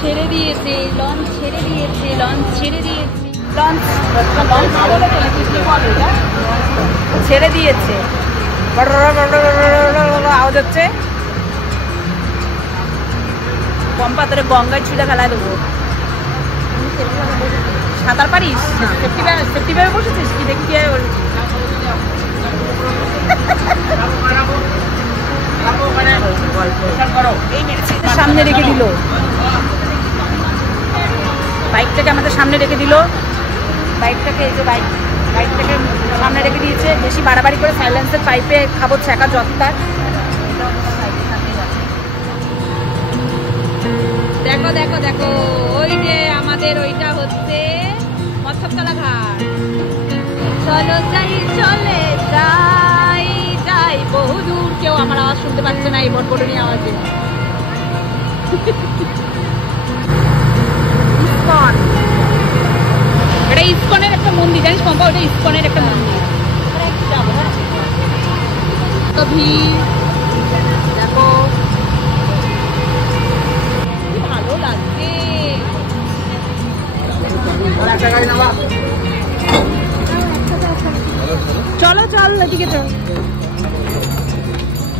ছেড়ে দিয়েছে লঞ্চ, ছেড়ে দিয়েছে লঞ্চ, ছেড়ে দিয়েছে লঞ্চ, ছেড়ে দিয়েছে। আওয়াজ হচ্ছে। পম্পা তোরে গঙ্গায় ছুঁড়ে ফেলায় দেবো। সাঁতার পারিস? সেফটি ব্যাগে বসেছিস কি? দেখি কি সামনে রেখে দিল, বাইকটাকে আমাদের সামনে রেখে দিল। বাইকটাকে এই যে বাইকটাকে সামনে রেখে দিয়েছে। বেশি বাড়াবাড়ি করে সাইলেন্সের পাইপে খাবো ছ্যাঁকা জত্তার। দেখো দেখো দেখো, ওই যে আমাদের ওইটা হচ্ছে মৎস্যতলা ঘাট। চলো যাই, চলে যাই যাই বহুদূর। কেউ আমার আওয়াজ শুনতে পাচ্ছে না এই বটবটনি আওয়াজে। ইসকন, এটা ইসকনের একটা মন্দির, জানিস পম্পা? ওটা ইসকনের একটা মন্দির। তো ভিড় দেখো, কি ভালো লাগছে। চলো চল, এদিকে চল।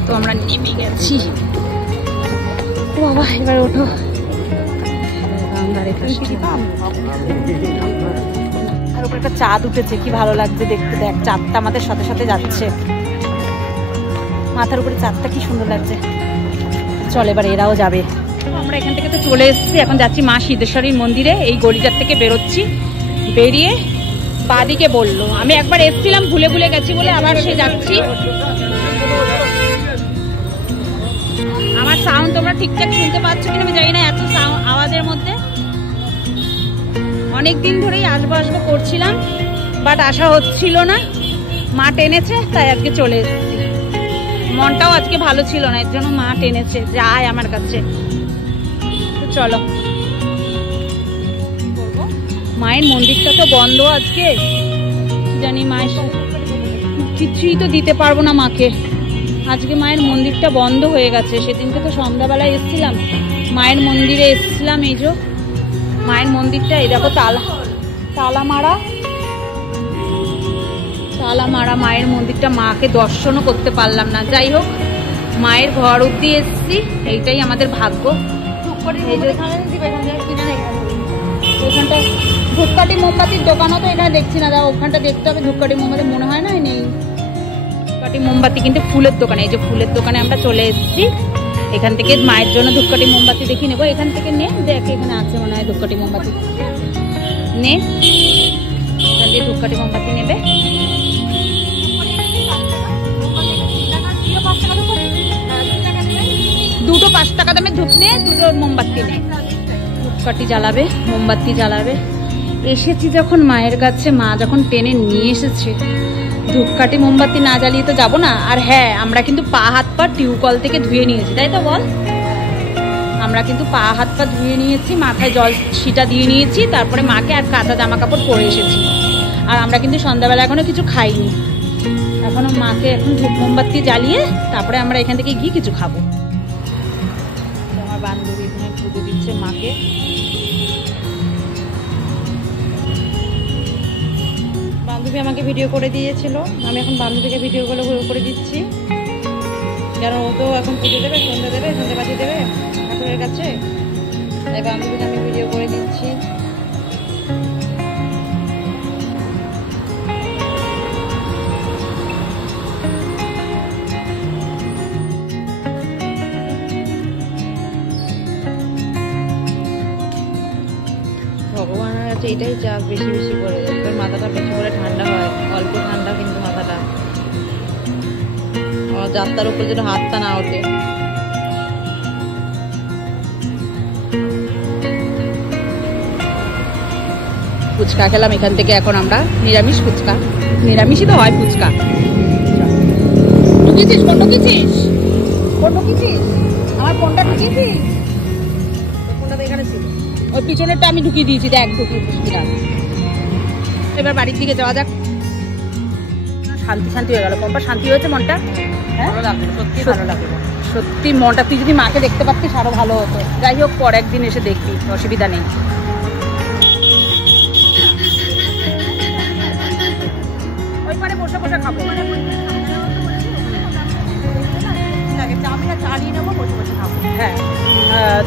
তো আমরা নেমে গেছি। ও বাবা, এবার ওঠো। আর উপরে একটা চাঁদ উঠেছে, কি ভালো লাগছে দেখতে। দেখ চাঁদটা আমাদের সাথে সাথে যাচ্ছে, মাথার উপরে চাঁদটা কি সুন্দর লাগছে। চল এবার এরাও যাবে। আমরা এখান থেকে তো চলে এসেছি, এখন যাচ্ছি মা সিদ্ধেশ্বরীর মন্দিরে। এই গলিটার থেকে বেরোচ্ছি, বেরিয়ে বাদিকে বললো। আমি একবার এসেছিলাম, ভুলে ভুলে গেছি বলে আবার সে যাচ্ছি। আমার সাউন্ড তোমরা ঠিকঠাক শুনতে পাচ্ছ কিনা আমি জানি না, এত আওয়াজের মধ্যে। অনেকদিন ধরেই আসবো আসবো করছিলাম, বাট আসা হচ্ছিল না। মা টেনেছে, তাই আজকে চলে এসেছি। মনটাও আজকে ভালো ছিল না, এর জন্য মা টেনেছে যে আয় আমার কাছে। চলো, মায়ের মন্দিরটা তো বন্ধ আজকে, জানি মায়ের কিছুই তো দিতে পারবো না মাকে। আজকে মায়ের মন্দিরটা বন্ধ হয়ে গেছে। সেদিনকে তো সন্ধ্যাবেলায় এসেছিলাম, মায়ের মন্দিরে এসেছিলাম। এই যে মায়ের মন্দিরটা, এই দেখো তালা মারা মায়ের মন্দিরটা। মাকে দর্শনও করতে পারলাম না। যাই হোক, মায়ের ঘর অব্দি এসেছি, এইটাই আমাদের ভাগ্য। ওখানটা ধূপকাঠি মোমবাতির দোকানও তো এখানে দেখছি না। দাও ওখানটা দেখতে হবে, ধূপকাঠি মোমবাতি মনে হয় না নেই। ধূপকাঠি মোমবাতি কিন্তু ফুলের দোকানে। এই যে ফুলের দোকানে আমরা চলে এসেছি। এখান থেকে মায়ের জন্য ধূপকাঠি মোমবাতি দেখি নেবো। এখান থেকে নে, দেখ এখানে আছে মনে হয় ধূপকাঠি মোমবাতি। নে, এখান দিয়ে ধূপকাঠি মোমবাতি নেবে। দুটো 5 টাকা দামে ধূপ নে, দুটো মোমবাতি নে। ধূপকাঠি জ্বালাবে, মোমবাতি জ্বালাবে। এসেছি যখন মায়ের কাছে, মা যখন টেনে নিয়ে এসেছে, ধূপকাঠি মোমবাতি না জ্বালিয়ে তো যাবো না। আর হ্যাঁ, আমরা কিন্তু পা হাত পা টিউবকল থেকে ধুয়ে নিয়েছি, তাই তো বল? আমরা কিন্তু পা হাত পা ধুয়ে নিয়েছি, মাথায় জল ছিটা দিয়ে নিয়েছি, তারপরে মাকে আর কাঁচা জামা কাপড় পরে এসেছি। আর আমরা কিন্তু সন্ধ্যাবেলা এখনো কিছু খাইনি, এখনো মাকে এখন ধূপ মোমবাতি জ্বালিয়ে তারপরে আমরা এখান থেকে গিয়ে কিছু খাবো। আমার বান্ধবী এখানে পুজো দিচ্ছে মাকে। বান্ধবী আমাকে ভিডিও করে দিয়েছিল, আমি এখন বান্ধবীকে ভিডিওগুলো করে দিচ্ছি। কারণ ও তো এখন পুজো দেবে, সন্ধ্যাবাতি দেবে ঠাকুরের কাছে, তাই বান্ধবীকে আমি ভিডিও করে দিচ্ছি। ভগবানের কাছে এটাই চাপ, বেশি বেশি করে মাথাটা বেশি করে ঠান্ডা হয়। অল্প ঠান্ডা কিন্তু মাথাটা, যাত্রার উপর যেটা হাতটা না ওঠে। ফুচকা খেলাম এখান থেকে, এখন আমরা নিরামিষ ফুচকা, নিরামিষই তো হয় ফুচকা। ঢুকিয়েছিস? ফোন ঢুকিয়েছিস? আমার ফোনটা ঢুকিয়েছিস? ফোনটা তো এখানে ছিল, ওই পিছনেরটা আমি ঢুকিয়ে দিয়েছি, দেখ ঢুকিয়েছিস কিনা। এবার বাড়ির দিকে যাওয়া যাক। শান্তি শান্তি হয়ে গেল, পম্পা শান্তি হয়েছে মনটা। হ্যাঁ, সত্যি ভালো লাগলো। সত্যি মনটা, তুই যদি মাকে দেখতে পারতিস আরো ভালো হতো। যাই হোক, পর একদিন এসে দেখবি, অসুবিধা নেই। ওই পারে বসে বসে খাবো, চালিয়ে নেবো, বসে বসে খাবো। হ্যাঁ,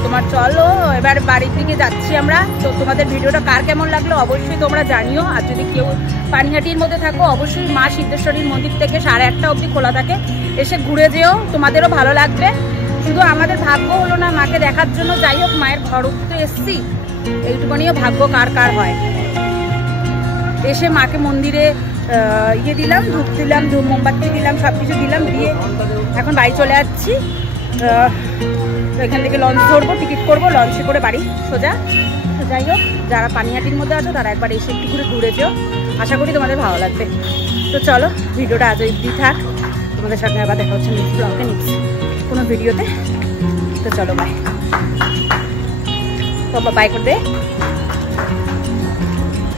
তোমার চলো এবার বাড়ির দিকে যাচ্ছি আমরা। তো তোমাদের ভিডিওটা কার কেমন লাগলো অবশ্যই তোমরা জানিও। আর যদি কেউ পানিহাটির মধ্যে থাকো, অবশ্যই মা সিদ্ধেশ্বরীর মন্দির থেকে 8:30 অবধি খোলা থাকে, এসে ঘুরে যেও, তোমাদেরও ভালো লাগবে। শুধু আমাদের ভাগ্য হলো না মাকে দেখার জন্য, যাই হোক মায়ের ঘর উঠতে এসছি, এইটুকুনিও ভাগ্য কার কার হয়। এসে মাকে মন্দিরে দিলাম, ধূপ দিলাম, ধূপ মোমবাতি দিলাম, সব কিছু দিলাম, দিয়ে এখন বাড়ি চলে যাচ্ছি। এখান থেকে লঞ্চ ধরবো, টিকিট করবো, লঞ্চে করে বাড়ি সোজা। তো যাই হোক, যারা পানিহাটির মধ্যে আছো তারা একবার এসে একটু করে ঘুরে যেও, আশা করি তোমাদের ভালো লাগবে। তো চলো, ভিডিওটা আজ অবধি থাক, তোমাদের সাথে আবার দেখা হচ্ছে নেক্সট ব্লগে, নেক্সট কোনো ভিডিওতে। তো চলো বাই, বাবা বাই করে দে।